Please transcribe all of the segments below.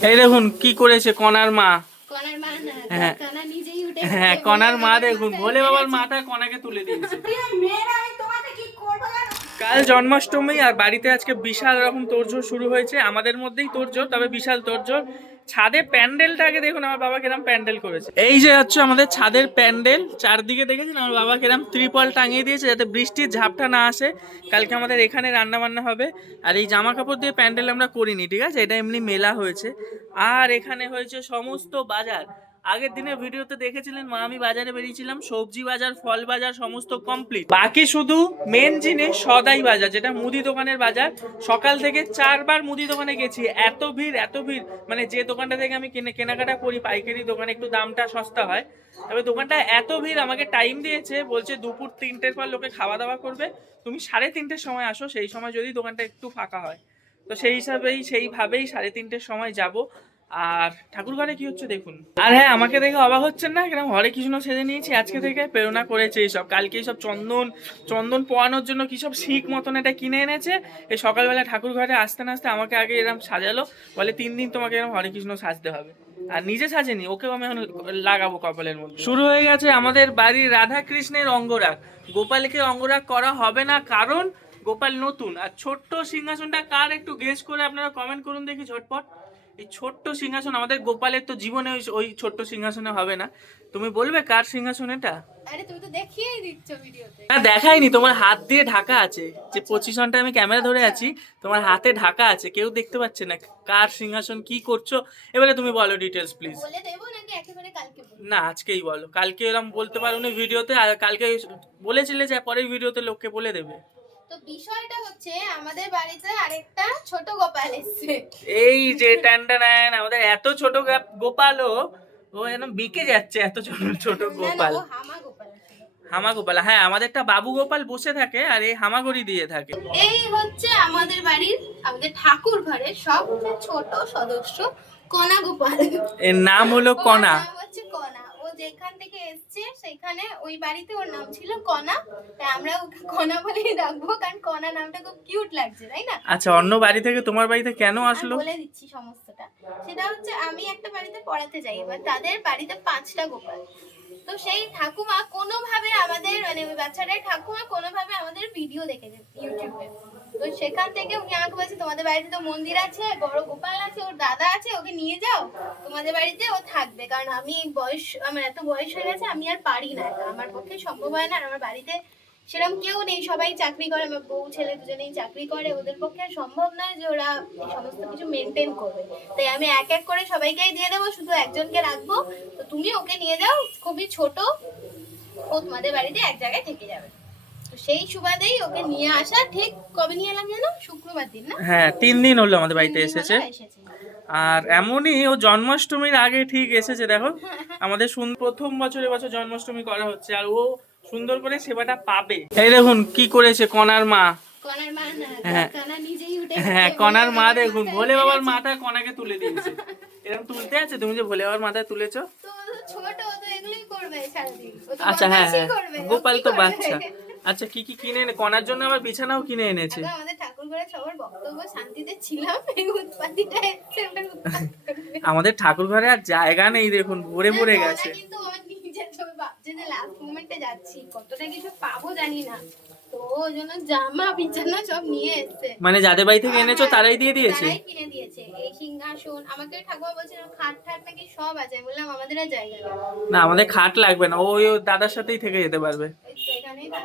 এই দেখুন কি করেছে কনার মা? কনার মা হ্যাঁ। হ্যাঁ গেছে, কনার মা দেখুন ভোলে বাবার মাথা কনাকে তুলে দিয়েছে। কাল জন্মাষ্টমী আর বাড়িতে আজকে বিশাল রকম তোড়জোড় শুরু হয়েছে। আমাদের মধ্যেই তোড়জোড় তবে বিশাল তোড়জোড়। ছাদে প্যান্ডেলটাকে দেখুন, আমার বাবা কিরম প্যান্ডেল করেছে। এই যে হচ্ছে আমাদের ছাদের প্যান্ডেল, চারদিকে দেখেছেন? আমার বাবা কিরম ত্রিপল টাঙিয়ে দিয়েছে যাতে বৃষ্টির ঝাপটা না আসে। কালকে আমাদের এখানে রান্না বান্না হবে। আর এই জামা কাপড় দিয়ে প্যান্ডেল আমরা করিনি, ঠিক আছে? এটা এমনি মেলা হয়েছে। আর এখানে হয়েছে সমস্ত বাজার। আগের দিনের ভিডিওতে দেখেছিলেন মা আমি বাজারে বেরিয়েছিলাম, সবজি বাজার, ফল বাজার, সমস্ত কমপ্লিট বাকি শুধু মেন জিনিস সদাই বাজার, যেটা মুদি দোকানের বাজার। সকাল থেকে চারবার মুদি দোকানে গেছি, এত ভিড় এত ভিড়। মানে যে দোকানটা থেকে আমি কেনে কেনাকাটা করি, পাইকারি দোকানে একটু দামটা সস্তা হয়, তবে দোকানটা এত ভিড়, আমাকে টাইম দিয়েছে, বলছে দুপুর তিনটের পর লোকে খাওয়া দাওয়া করবে। তুমি সাড়ে তিনটের সময় আসো, সেই সময় যদি দোকানটা একটু ফাঁকা হয়। তো সেই হিসাবেই, সেইভাবেই সাড়ে তিনটের সময় যাব। আর ঠাকুর ঘরে কি হচ্ছে দেখুন। আর হ্যাঁ আমাকে দেখে অবাক হচ্ছেন না? কেন হরে কৃষ্ণ সেজে নিয়েছি, আজকে থেকে প্রেরণা করেছে এইসব কালকে এইসব চন্দন চন্দন পোয়ানোর জন্য কি সব শিখ মতন এটা কিনে এনেছে? এই সকালবেলা ঠাকুর ঘরে আসতে না আসতে আমাকে আগে এরকম সাজালো, বলে তিন দিন তোমাকে এরকম হরে কৃষ্ণ সাজতে হবে। আর নিজে সাজেনি, ওকেও আমি এখন লাগাবো কপালের মধ্যে। শুরু হয়ে গেছে আমাদের বাড়ির রাধা কৃষ্ণের অঙ্গরাগ। গোপালকে অঙ্গরাগ করা হবে না, কারণ গোপাল নতুন। আর ছোট্ট সিংহাসনটা কার একটু গেস করে আপনারা কমেন্ট করুন দেখি ঝটপট। এই ছোট্ট সিংহাসন আমাদের গোপালের তো জীবনে ওই ওই ছোট্ট সিংহাসনে হবে না। তুমি বলবে কার সিংহাসন এটা? আরে তুমি তো দেখিয়েই দিচ্ছ ভিডিওতে। না দেখাইনি তোমার হাত দিয়ে ঢাকা আছে। যে পজিশনটা আমি ক্যামেরা ধরে আছি তোমার হাতে ঢাকা আছে কেউ দেখতে পাচ্ছে না। কার সিংহাসন কি করছ? এবারে তুমি বলো ডিটেলস প্লিজ বলে দেবো নাকি একেবারে কালকে বলব? না আজকেই বলো। কালকে এরকম বলতে পারো না ভিডিওতে আর কালকে বলেছিলে যে পরের ভিডিওতে লোককে বলে দেবে। তো বিষয়টা হচ্ছে আমাদের বাড়িতে আরেকটা ছোট গোপাল এসছে। এই যে টানটা নেন আমাদের এত ছোট গা- গোপালও ও যেন বিকে যাচ্ছে এত ছোট ছোট গোপাল। হামা গোপাল। হামা গোপাল হ্যাঁ আমাদেরটা বাবু গোপাল বসে থাকে আর এই হামাগুড়ি দিয়ে থাকে। এই হচ্ছে আমাদের বাড়ির আমাদের ঠাকুর ঘরের সবচেয়ে ছোট সদস্য কণা গোপাল। এর নাম হলো কণা ও যেখান থেকে এসছে সেখানে ওই বাড়িতে ওর নাম ছিল কণা তাই আমরা ওকে কণা বলেই ডাকবো কারণ কণা নামটা খুব কিউট লাগছে তাই না? আচ্ছা অন্য বাড়ি থেকে তোমার বাড়িতে কেন আসলো? বলে দিচ্ছি সমস্তটা। সেটা হচ্ছে আমি একটা বাড়িতে পড়াতে যাই এবার তাদের বাড়িতে পাঁচটা গোপাল। তো সেই ঠাকুমা কোনোভাবে আমাদের মানে ওই বাচ্চাটার ঠাকুমা কোনোভাবে আমাদের ভিডিও দেখেছে ইউটিউবে তো সেখান থেকে উনি আমাকে বলছে, তোমাদের বাড়িতে তো মন্দির আছে, বড় গোপাল আছে, ওর দাদা আছে, ওকে নিয়ে যাও। তোমাদের বাড়িতে ও থাকবে। কারণ আমি বয়স, আমার এত বয়স হয়ে গেছে, আমি আর পারি না আমার পক্ষে সম্ভব হয় না আর আমার বাড়িতে সেরকম কেউ নেই সবাই চাকরি করে আমার বউ ছেলে দুজনেই চাকরি করে ওদের পক্ষে সম্ভব নয় যে ওরা সমস্ত কিছু মেনটেন করবে। তাই আমি এক এক করে সবাইকেই দিয়ে দেবো শুধু একজনকে রাখব। তো তুমি ওকে নিয়ে যাও খুবই ছোট ও তোমাদের বাড়িতে এক জায়গায় থেকে যাবে। তো সেই সুবাদেই ওকে নিয়ে আসা ঠিক কবে নিয়ে এলাম জানো? শুক্রবার দিন না? হ্যাঁ তিন দিন হলো আমাদের বাড়িতে এসেছে। আর এমনই ও জন্মাষ্টমীর আগে ঠিক এসেছে দেখো। আমাদের সুন- প্রথম বছর এবছর জন্মাষ্টমী করা হচ্ছে আর ও সুন্দর করে সেবাটা পাবে। এই দেখুন কি করেছে কনার মা। কনার মা হ্যাঁ। হ্যাঁ কনার মা দেখুন ভোলে বাবার। মাথা কনাকে তুলে দিয়েছে। এরকম তুলতে আছে? তুমি যে ভোলে বাবার মাথায় তুলেছো? আচ্ছা হ্যাঁ হ্যাঁ। গোপাল তো বাচ্চা। আচ্ছা কি কি কিনে এনে কনার জন্য আবার বিছানাও কিনে এনেছে। আমাদের ঠাকুর ঘরে আর জায়গা নেই দেখুন ভরে ভরে গেছে ওরা কিন্তু আমার নিজের ছবি ভাবছে যে লাস্ট মোমেন্টে যাচ্ছি কতটা কিছু পাবো জানি না তো ওই জন্য জামা বিছানা সব নিয়ে এসছে। মানে যাদের বাড়ি থেকে এনেছো তারাই দিয়ে দিয়েছে? তারাই কিনে দিয়েছে। এই সিংহাসন আমাকে ঠাকুমা বলছিল খাট ঠাট নাকি সব আছে। আমি বললাম আমাদের আর জায়গা নেই। না আমাদের খাট লাগবে না। ও ওই ওর দাদার সাথেই থেকে যেতে পারবে।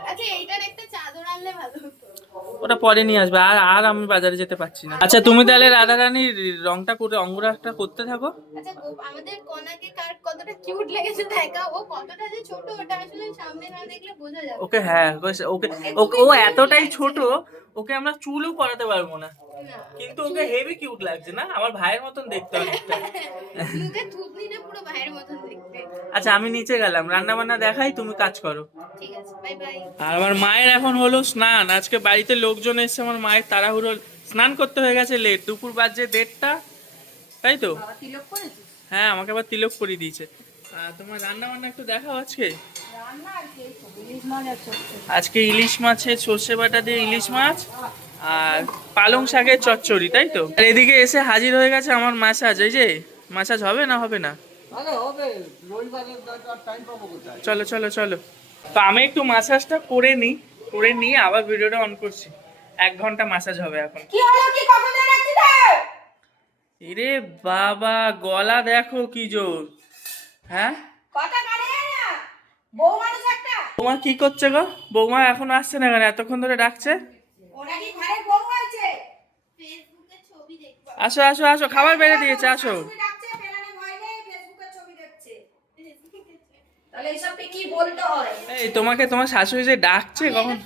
আচ্ছা এইটার একটা চাদর আনলে ভালো হতো। ওটা পরে নিয়ে আসবে আর আর আমি বাজারে যেতে পারছি না। আচ্ছা তুমি তাহলে রাধা রানীর রংটা করে অঙ্গুরাটা করতে থাকো। আচ্ছা আমাদের কনাকে কার কতটা কিউট লেগেছে দেখা ও কতটা যে ছোট ওটা আসলে সামনে না দেখলে বোঝা যাবে। ওকে হ্যাঁ ওকে- ও এতটাই ছোট ওকে আমরা চুলও করাতে পারব না। কিন্তু ওকে হেভি কিউট লাগছে না? আমার ভাইয়ের মতন দেখতে অনেকটা পুরো ভাইয়ের মতন দেখতে। আচ্ছা আমি নিচে গেলাম। রান্না বান্না দেখাই তুমি কাজ করো। ঠিক আছে বাই বাই আর আমার মায়ের এখন হলো স্নান। আজকে বাড়িতে লোকজন এসছে আমার মায়ের তাড়াহুড়ো। স্নান করতে হয়ে গেছে লেট দুপুর বাজছে দেড়টা। তাই তো? হ্যাঁ আমাকে আবার তিলক করে দিয়েছে। তোমার রান্না বান্না একটু দেখাও আজকে। আজকে ইলিশ মাছের সর্ষে বাটা দিয়ে ইলিশ মাছ আর পালং শাকের চচ্চড়ি তাই তো? আর এদিকে এসে হাজির হয়ে গেছে আমার মাসাজ এই যে মাসাজ হবে না হবে না? আরে হবে রবিবারের দরকার টাইম পাবো কোথায়? চলো চলো চলো। তো আমি একটু মাসাজটা করে নিই করে নিয়ে আবার ভিডিওটা অন করছি। এক ঘণ্টা মাসাজ হবে এখন। কি হলো কি কখন এরে বাবা গলা দেখো কি জোর। হ্যাঁ? কথা কানে যায় না। বউ মানুষ একটা। বৌমা কি করছে গো? বৌমা এখন আসছে না কেন? এতক্ষণ ধরে ডাকছে? ওরা কি ঘরের বউ হয়েছে? ফেসবুকে ছবি দেখব। আসো আসো আসো খাবার বেড়ে দিয়েছে আসো। ডাকছে ফেরানো ভয় নেই ফেসবুকে ছবি দেখছে। তাহলে এইসব কি বলতে হয়? এই তোমাকে তোমার শাশুড়ি যে ডাকছে কখন?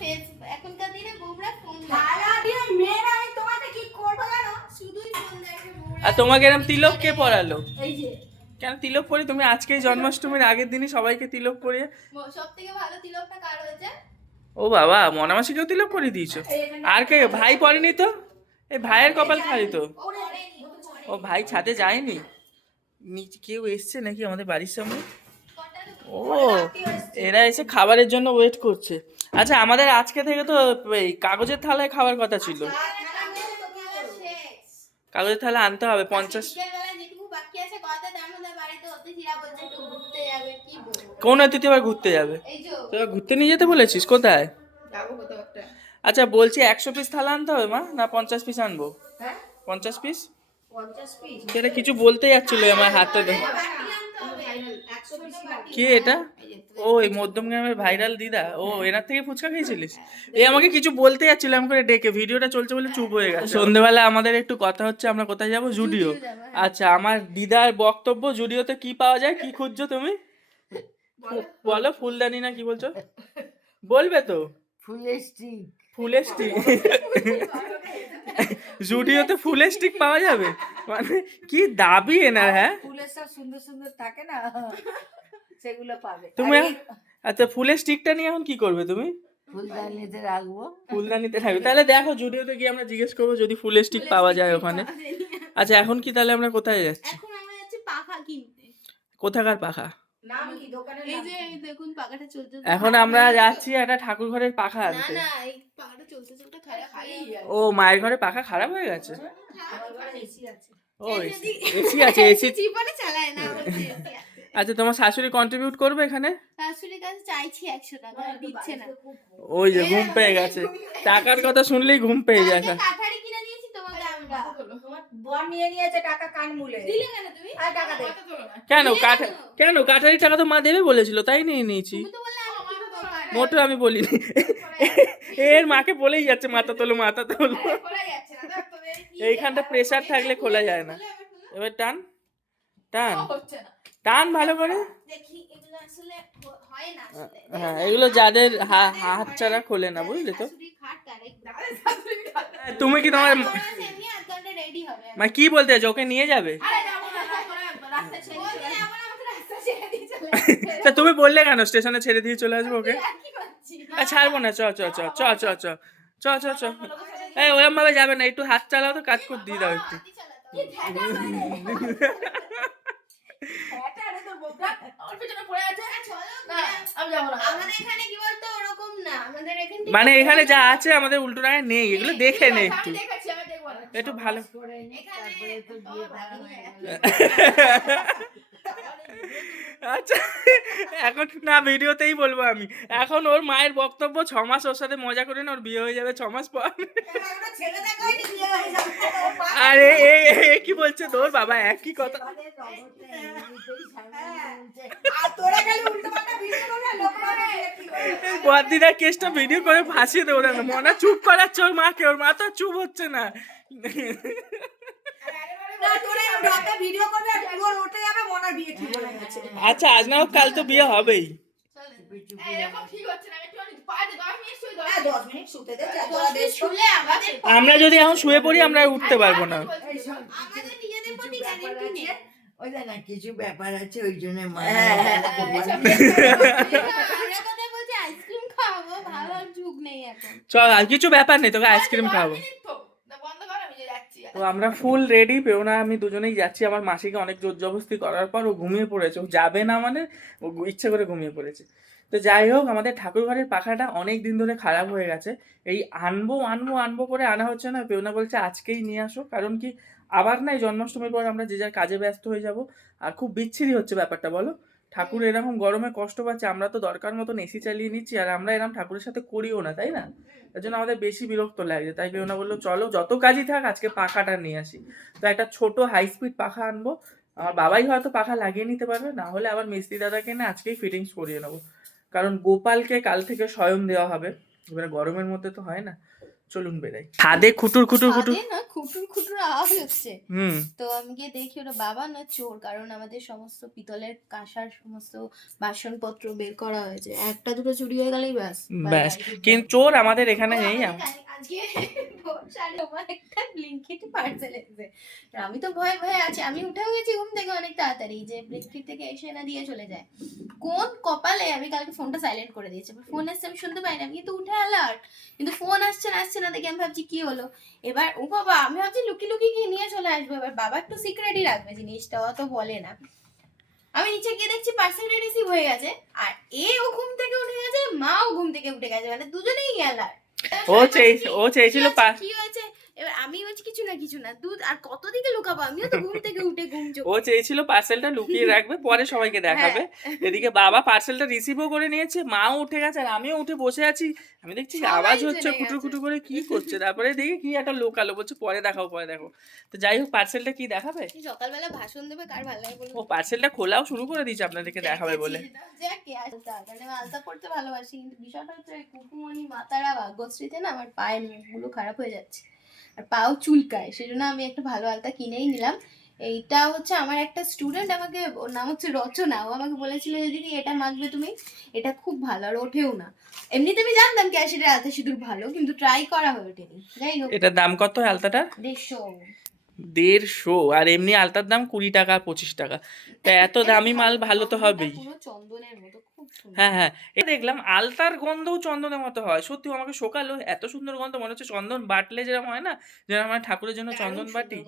এখনকার দিনে বউরা ফোন সারা দিন মেয়েরা আমি তোমাকে কি করব জানো? শুধুই ফোন দেখে আর তোমাকে এরকম তিলক কে পরালো? এই যে। কেন তিলক পরি? তুমি আজকেই জন্মাষ্টমীর আগের দিনই সবাইকে তিলক পরিয়ে সব থেকে ভালো তিলকটা কার হয়েছে? ও বাবা মনামাসিকেও তিলক পরিয়ে দিয়েছ? আর কে? ভাই পড়েনি তো? এই ভাইয়ের কপাল খালি তো। ও ভাই ছাদে যায়নি? নিচে কেউ এসছে নাকি আমাদের বাড়ির সামনে? ও এরা এসে খাবারের জন্য ওয়েট করছে। আচ্ছা আমাদের আজকে থেকে তো এই কাগজের থালায় খাওয়ার কথা ছিল। কাগজের থালা আনতে হবে পঞ্চাশ কোন অতিথি আবার ঘুরতে যাবে? তোরা যে ঘুরতে নিয়ে যেতে বলেছিস? কোথায়? আচ্ছা বলছি একশো পিস থালা আনতে হবে মা না পঞ্চাশ পিস আনব? হ্যাঁ? পঞ্চাশ পিস পঞ্চাশ পিস সেটা কিছু বলতে যাচ্ছিল আমার হাতটা কে এটা? ও এই মধ্যম গ্রামের ভাইরাল দিদা। ও এনার থেকে ফুচকা খেয়েছিলিস? এ আমাকে কিছু বলতে যাচ্ছিল আমি করে ডেকে। ভিডিওটা চলছে বলে চুপ হয়ে গেছে। সন্ধ্যেবেলা আমাদের একটু কথা হচ্ছে আমরা কোথায় যাব? জুডিও আচ্ছা আমার দিদার বক্তব্য জুডিওতে কি পাওয়া যায়? কি খুঁজছো তুমি? বলো। ফুলদানি না কি বলছো? বলবে তো। ফুলের স্টিক ফুলের স্টিক জুডিওতে ফুলের স্টিক পাওয়া যাবে? মানে কি দাবি এনার হ্যাঁ? ফুলের সব সুন্দর সুন্দর থাকে না সেগুলো পাবে। তুমি আচ্ছা ফুলের স্টিকটা নিয়ে এখন কি করবে তুমি? ফুলদানিতে রাখব। ফুলদানিতে থাকবে তাহলে দেখো জুডিওতে গিয়ে আমরা জিজ্ঞেস করব যদি ফুলের স্টিক পাওয়া যায় ওখানে। আচ্ছা এখন কি তাহলে আমরা কোথায় যাচ্ছি? এখন আমরা যাচ্ছি পাখা কিনতে। কোথাকার পাখা? এই যে দেখুন পাখাটা চলতে এখন আমরা যাচ্ছি একটা ঠাকুর ঘরের পাখা আনতে। না এই পাখাটা চলতে চলতে খারাপ ও মায়ের ঘরে পাখা খারাপ হয়ে গেছে? আমার এসি আছে। ও এসি আছে এসি জীবনে চালায় না। আচ্ছা তোমার শাশুড়ি কন্ট্রিবিউট করবে এখানে? শাশুড়ির কাছে চাইছি একশো টাকা দিচ্ছে না। ওই যে ঘুম পেয়ে গেছে। টাকার কথা শুনলেই ঘুম পেয়ে যায় কেন কেন কাঠারি টাকা তো মা দেবে বলেছিল তাই নিয়ে নিয়েছি। মোটো আমি বলিনি। এর মাকে বলেই যাচ্ছে মাথা তোলো মাথা তোলো। এইখানটা প্রেশার থাকলে খোলা যায় না। এবার টান। টান। টান ভালো করে। দেখি এগুলো আসলে হয়। হ্যাঁ এগুলো যাদের হা- হাত ছাড়া খোলে না বুঝলে তো। তুমি কি তোমার আমার আছে এমনি আধ ঘণ্টা ready হবে। মা কি বলতে চাইছো? ওকে নিয়ে যাবে। তা তুমি বললে কেন? স্টেশনে ছেড়ে দিয়ে চলে আসব ওকে? ছাড়বো না চ চ চ চ চ চ চ চ চ। এই ওরম ভাবে যাবে না একটু হাত চালাও তো কাজ করে দিয়ে দাও একটু। আমাদের এখানে কি বলতো ওরকম না। আমাদের এখানে মানে এখানে যা আছে আমাদের উল্টো নাই নেই এগুলো দেখে নেই একটু। একটু ভালো। আচ্ছা এখন না ভিডিওতেই বলব আমি। এখন ওর মায়ের বক্তব্য ছ মাস ওর সাথে মজা করে না, ওর বিয়ে হয়ে যাবে ছ মাস পর। আর, এ কি বলছে? তোর বাবা একই কথা। বদিদার কেসটা ভিডিও করে ভাসিয়ে দেবো দেখো মনে চুপ করাচ্ছে ওর মাকে, ওর মা তো চুপ হচ্ছে না। আচ্ছা আজ না হোক কাল তো বিয়ে হবেই। আমরা যদি এখন শুয়ে পড়ি আমরা উঠতে পারব না। কিছু ব্যাপার আছে। ওই জন্য চল আর কিছু ব্যাপার নেই তোকে আইসক্রিম খাব তো আমরা ফুল রেডি পেওনা, আমি দুজনেই যাচ্ছি। আমার মাসিকে অনেক জোর জবস্তি করার পর ও ঘুমিয়ে পড়েছে। ও যাবে না মানে ও ইচ্ছে করে ঘুমিয়ে পড়েছে। তো যাই হোক, আমাদের ঠাকুর ঘরের পাখাটা অনেক দিন ধরে খারাপ হয়ে গেছে। এই আনব আনব আনব করে আনা হচ্ছে না। পেওনা বলছে, আজকেই নিয়ে আসো। কারণ কি, আবার না এই জন্মাষ্টমীর পর আমরা যে যার কাজে ব্যস্ত হয়ে যাব। আর খুব বিচ্ছিরি হচ্ছে ব্যাপারটা, বলো? ঠাকুর এরকম গরমে কষ্ট পাচ্ছে, আমরা তো দরকার মতন এসি চালিয়ে নিচ্ছি, আর আমরা এরকম ঠাকুরের সাথে করিও না, তাই না? তার জন্য আমাদের বেশি বিরক্ত লাগছে, তাই পেওনা বলল, চলো, যত কাজই থাক, আজকে পাখাটা নিয়ে আসি। তো একটা ছোট হাই স্পিড পাখা আনব। আমার বাবাই হয়তো পাখা লাগিয়ে নিতে পারবে, না হলে আবার মিস্ত্রি দাদাকে না আজকেই ফিটিংস করিয়ে নেব। কারণ গোপালকে কাল থেকে স্বয়ং দেওয়া হবে। এবারে গরমের মধ্যে তো হয় না। চলুন বেরাই ছাদে খুটুর খুটুর খুটুর। না খুটুর খুটুর আওয়াজ হচ্ছে। হুম। তো আমি গিয়ে দেখি ওটা বাবা না চোর কারণ আমাদের সমস্ত পিতলের কাঁসার সমস্ত বাসনপত্র বের করা হয়েছে। একটা দুটো চুরি হয়ে গেলেই ব্যাস। ব্যাস। কিন্তু চোর আমাদের এখানে নেই। আজকে ভোর সাড়ে নটায় একটা ব্লিঙ্কিট পার্সেল এসেছে আমি তো ভয়ে ভয়ে আছি। আমি উঠেও গেছি ঘুম থেকে অনেক তাড়াতাড়ি। যে ব্লিঙ্কিট থেকে এসে না দিয়ে চলে যায়। কোন কপালে? আমি কালকে ফোনটা সাইলেন্ট করে দিয়েছি। ফোন আসছে আমি শুনতে পাইনি। আমি কিন্তু উঠে অ্যালার্ট কিন্তু ফোন আসছে না আসছে না দেখে আমি ভাবছি কি হলো? এবার ও বাবা আমি ভাবছি লুকি লুকি গিয়ে নিয়ে চলে আসব। এবার বাবা একটু সিক্রেটই রাখবে জিনিসটা অত বলে না। আমি নিচে গিয়ে দেখছি পার্সেলটা রিসিভ হয়ে গেছে। আর এ ও ঘুম থেকে উঠে গেছে মা ও ঘুম থেকে উঠে গেছে মানে দুজনেই গেল। ও চেয়ে ও চেয়েছিল পা- কি হয়েছে? এবার আমি বলছি কিছু না কিছু না। দুধ আর কত দিকে লুকাবো? আমিও তো ঘুম থেকে উঠে ঘুম চোখ ও চেয়েছিল পার্সেলটা লুকিয়ে রাখবে পরে সবাইকে দেখাবে। এদিকে বাবা পার্সেলটা রিসিভও করে নিয়েছে মাও উঠে গেছে আর আমিও উঠে বসে আছি। আমি দেখছি আওয়াজ হচ্ছে গেছে। খুটু করে কি করছে? তারপরে দেখি কি একটা লোকালো বলছে পরে দেখাও পরে দেখো তো যাই হোক পার্সেলটা কি দেখাবে? সকালবেলা ভাষণ দেবে কার ভালো লাগে ও পার্সেলটা খোলাও শুরু করে দিয়েছে আপনাদেরকে দেখাবে বলে। যাকে আলতা। পড়তে ভালোবাসি কিন্তু বিষয়টা হচ্ছে ওই কুকুমনি মাতারা ভাগ্যশ্রীতে না আমার পায়ের মুখগুলো খারাপ হয়ে যাচ্ছে। আর পাও চুলকায় সেই জন্য আমি একটা ভালো আলতা কিনেই নিলাম। এইটা হচ্ছে আমার একটা স্টুডেন্ট আমাকে ওর নাম হচ্ছে রচনা ও আমাকে বলেছিল যে দিদি এটা মাখবে তুমি এটা খুব ভালো আর ওঠেও না। এমনিতে আমি জানতাম ক্যাশিটের আলতা সিঁদুর ভালো কিন্তু ট্রাই করা হয়ে ওঠেনি। যাই হোক। এটার দাম কত আলতাটা দেড়শো। দেড়শো আর এমনি আলতার দাম কুড়ি টাকা পঁচিশ টাকা। তা এত দামি মাল ভালো তো হবেই। হ্যাঁ হ্যাঁ। এ দেখলাম আলতার গন্ধও চন্দনের মতো হয়। সত্যি আমাকে শোকালো এত সুন্দর গন্ধ মনে হচ্ছে চন্দন বাটলে যেরকম হয় না যেরকম আমার ঠাকুরের জন্য চন্দন বাটি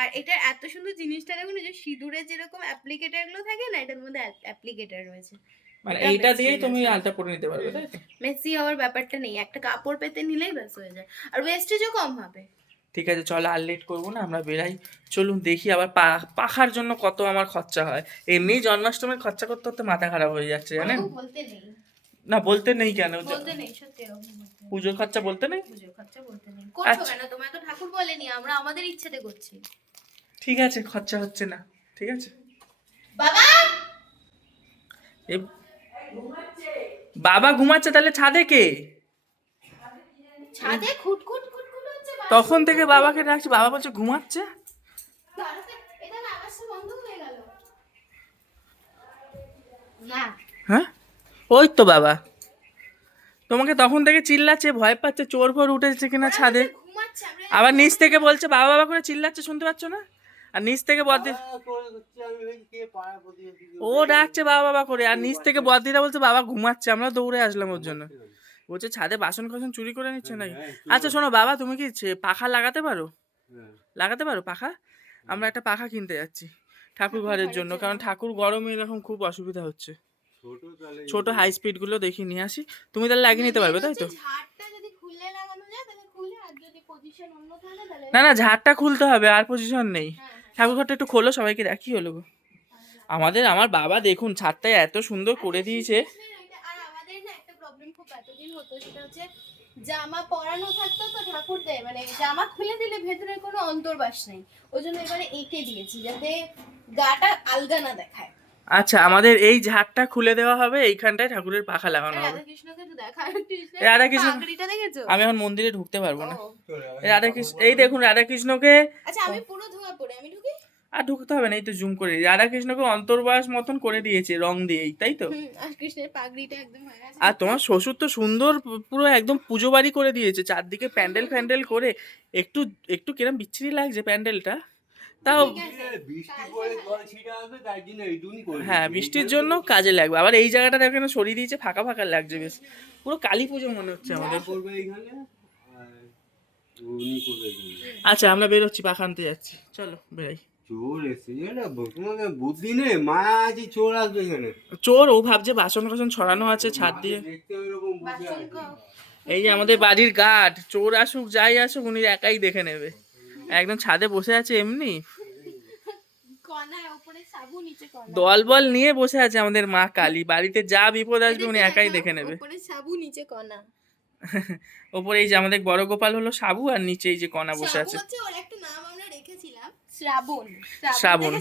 আর এটা এত সুন্দর জিনিসটা দেখুন যে সিঁদুরের যেরকম অ্যাপ্লিকেটারগুলো থাকে না এটার মধ্যে অ্যাপ্লিকেটার রয়েছে। মানে এইটা দিয়েই তুমি আলতা পরে নিতে পারবে তাই মেসি হওয়ার ব্যাপারটা নেই একটা কাপড় পেতে নিলেই ব্যাস হয়ে যায়। আর ওয়েস্টেজও কম হবে। ঠিক আছে চলো আর লেট করব না আমরা বেরাই। চলুন দেখি আবার পা- পাখার জন্য কত আমার খরচা হয়। এমনি জন্মাষ্টমীর খরচা করতে করতে মাথা খারাপ হয়ে যাচ্ছে জানেন? আমাকেও বলতে নেই। না বলতে নেই কেন? পুজোর খরচা বলতে নেই? আচ্ছা। তোমায় তো ঠাকুর বলেনি আমরা আমাদের ইচ্ছেতে করছি। ঠিক আছে খরচা হচ্ছে না ঠিক আছে? বাবা! বাবা ঘুমাচ্ছে তাহলে ছাদে কে? ছাদে খুটখুট। তখন থেকে বাবাকে ডাকছি বাবা বলছে ঘুমাচ্ছে? তাড়াতাড়ি- এটা না আওয়াজটা বন্ধ হয়ে? গেল না হ্যাঁ ওই তো বাবা। তোমাকে তখন থেকে চিল্লাচ্ছে ভয় পাচ্ছে চোর ফোর উঠেছে কিনা ছাদে। আবার নিচ থেকে বলছে বাবা বাবা করে চিল্লাচ্ছে শুনতে পাচ্ছ না? আর নিচ থেকে বদি ও ডাকছে বাবা বাবা করে। আর নিচ থেকে বদিরা বলছে বাবা ঘুমাচ্ছে আমরা দৌড়ে আসলাম ওর জন্য। বলছে ছাদে বাসন কোসন চুরি করে নিচ্ছে নাকি? আচ্ছা শোনো বাবা তুমি কি ছে- পাখা লাগাতে পারো? লাগাতে পারো পাখা? আমরা একটা পাখা কিনতে যাচ্ছি ঠাকুর ঘরের জন্য কারণ ঠাকুর গরমে এরকম খুব অসুবিধা হচ্ছে। ছোট হাই স্পিডগুলো দেখি নিয়ে আসি। তুমি তাহলে লাগিয়ে নিতে পারবে তাই তো? হচ্ছে ঝাড়টা যদি খুলে লাগানো যায় তাহলে খুলে আর যদি পজিশন অন্য থাকে তাহলে না না ঝাড়টা খুলতে হবে আর পজিশন নেই। হ্যাঁ, হ্যাঁ। ঠাকুর ঘরটা একটু খোলো সবাইকে দেখি হলো গো। আমাদের আমার বাবা দেখুন ছাদটা এত সুন্দর করে দিয়েছে কৃষ্ণের ওইটা- আর আমাদের না একটা প্রবলেম খুব এতদিন হতো সেটা হচ্ছে জামা পরানো থাকতো তো ঠাকুরদের মানে জামা খুলে দিলে ভেতরে কোনো অন্তর্বাস নেই। ওই জন্য এবারে এঁকে দিয়েছি যাতে গাটা আলগা না দেখায়। আচ্ছা আমাদের এই ঝাড়টা খুলে দেওয়া হবে এইখানটায় ঠাকুরের পাখা লাগানো হবে। রাধা কৃষ্ণকে দেখেছ? আমি এখন মন্দিরে ঢুকতে পারব না। ও, এই রাধাকৃষ্ণ এই দেখুন রাধাকৃষ্ণকে আচ্ছা আমি পুরো ধোয়া পড়ে আমি ঢুকি? আর ঢুকতে হবে না এই তো জুম করে রাধা রাধাকৃষ্ণকে অন্তর্বাস মতন করে দিয়েছে রং দিয়েই তাই তো? আর কৃষ্ণের পাগড়িটা একদম আর তোমার শ্বশুর তো সুন্দর পুরো একদম পুজো বাড়ি করে দিয়েছে চারদিকে প্যান্ডেল ফ্যান্ডেল করে। একটু একটু কিরম বিচ্ছিরি লাগছে প্যান্ডেলটা। তাও করে হ্যাঁ বৃষ্টির জন্য কাজে লাগবে। আবার এই জায়গাটা দেখেন সরিয়ে দিয়েছে ফাঁকা ফাঁকা লাগছে বেশ। পুরো কালী পুজো মনে হচ্ছে আমাদের। মা করবে এইখানে? আর উনি করবে এইখানে আচ্ছা আমরা বেরোচ্ছি পাখা আনতে যাচ্ছি। চলো বেরাই চোর এসে বুদ্ধি নেই মা আছে চোর আসবে এখানে। চোর ও ভাবছে বাসন কাসন ছড়ানো আছে ছাদ দিয়ে। এই যে আমাদের বাড়ির গার্ড চোর আসুক যাই আসুক উনি একাই দেখে নেবে। একদম ছাদে বসে আছে এমনি। দল বল নিয়ে বসে আছে আমাদের মা কালী। বাড়িতে যা বিপদ আসবে উনি একাই দেখে নেবে। ওপরে সাবু নিচে কণা। ওপরে এই যে আমাদের বড় গোপাল হলো সাবু আর নিচে এই যে কণা বসে আছে। একটা নাম আমরা রেখেছিলাম। শ্রাবণ শ্রাবণ।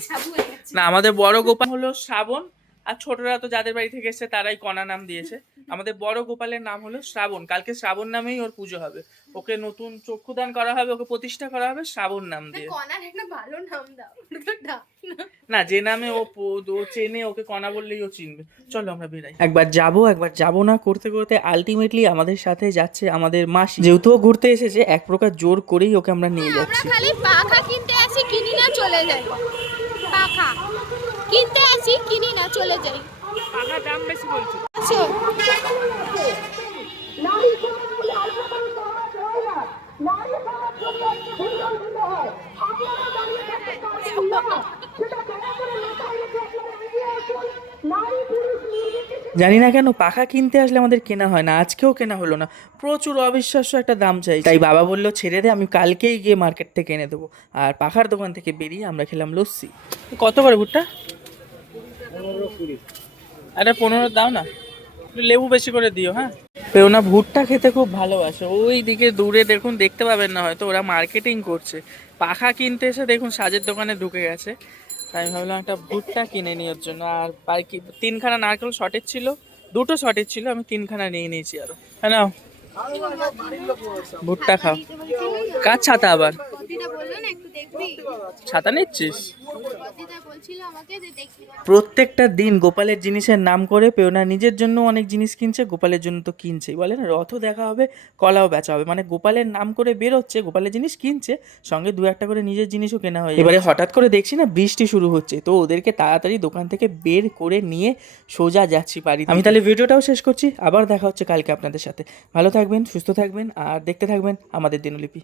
না আমাদের বড় গোপাল হলো শ্রাবণ আর ছোটরা তো যাদের বাড়ি থেকে এসেছে তারাই কণা নাম দিয়েছে। আমাদের বড় গোপালের নাম হলো শ্রাবণ। কালকে শ্রাবণ নামেই ওর পুজো হবে। ওকে নতুন চক্ষুদান করা হবে ওকে প্রতিষ্ঠা করা হবে শ্রাবণ নাম দিয়ে। কণার একটা ভালো নাম দাও। ওটা তো ডাক না। যে নামে ও প- ও চেনে ওকে কণা বললেই ও চিনবে। চলো আমরা বেরাই। একবার যাব একবার যাব না করতে করতে আলটিমেটলি আমাদের সাথে যাচ্ছে আমাদের মাসি। যেহেতু ও ঘুরতে এসেছে এক প্রকার জোর করেই ওকে আমরা নিয়ে আমরা যাচ্ছি। খালি পাখা কিনতে আসি কিনি না চলে যাই। পাখা। কিনতে আসি কিনি না চলে যাই। পাখার দাম বেশি বলছে? আসো জানি না কেন, পাখা কিনতে আসলে আমাদের কেনা হয় না, আজকেও কেনা হলো না। প্রচুর অবিশ্বাস্য একটা দাম চাই তাই বাবা বলল, ছেড়ে দে, আমি কালকেই গিয়ে মার্কেট থেকে এনে দেবো। আর পাখার দোকান থেকে বেরিয়ে আমরা খেলাম লস্যি। কত করে ভুট্টা? আরে, পনেরো দাও না। লেবু বেশি করে দিও হ্যাঁ? পেওনা ভুট্টা খেতে খুব ভালোবাসে। ওই দিকে দূরে দেখুন, দেখতে পাবেন না হয়তো, ওরা মার্কেটিং করছে। পাখা কিনতে এসে দেখুন, সাজের দোকানে ঢুকে গেছে। আমি ভাবলাম একটা ভুট্টা কিনে নেওয়ার জন্য। আর বাকি তিনখানা নারকেল শর্টেজ ছিল, দুটো শর্টেজ ছিল, আমি তিনখানা নিয়ে নিয়েছি আরও। হ্যাঁ ভুট্টা খাও। কার ছাতা আবার? ছাতা নিচ্ছিস? কদিটা বলছিল আমাকে যে দেখবি। প্রত্যেকটা দিন গোপালের জিনিসের নাম করে পেওনা নিজের জন্য অনেক জিনিস কিনছে গোপালের জন্য তো কিনছেই। বলে না রথও দেখা হবে কলাও বেচা হবে। মানে গোপালের নাম করে বেরোচ্ছে গোপালের জিনিস কিনছে সঙ্গে দু একটা করে নিজের জিনিসও কেনা হয় এবারে হঠাৎ করে দেখছি না বৃষ্টি শুরু হচ্ছে তো ওদেরকে তাড়াতাড়ি দোকান থেকে বের করে নিয়ে সোজা যাচ্ছি বাড়ি আমি তাহলে ভিডিওটাও শেষ করছি আবার দেখা হচ্ছে কালকে আপনাদের সাথে। ভালো থাকবেন সুস্থ থাকবেন আর দেখতে থাকবেন আমাদের দিনলিপি।